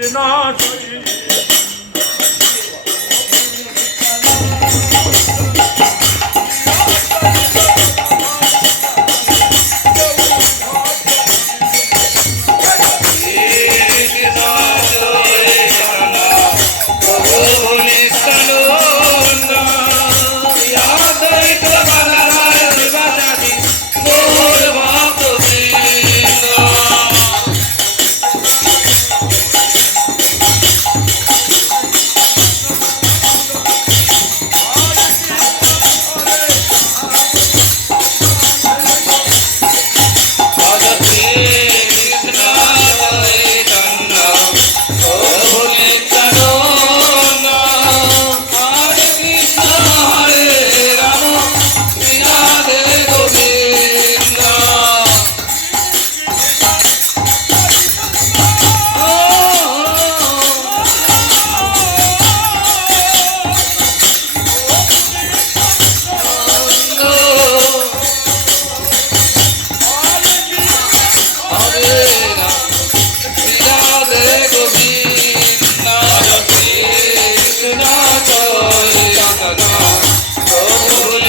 是那吹雨 ভুল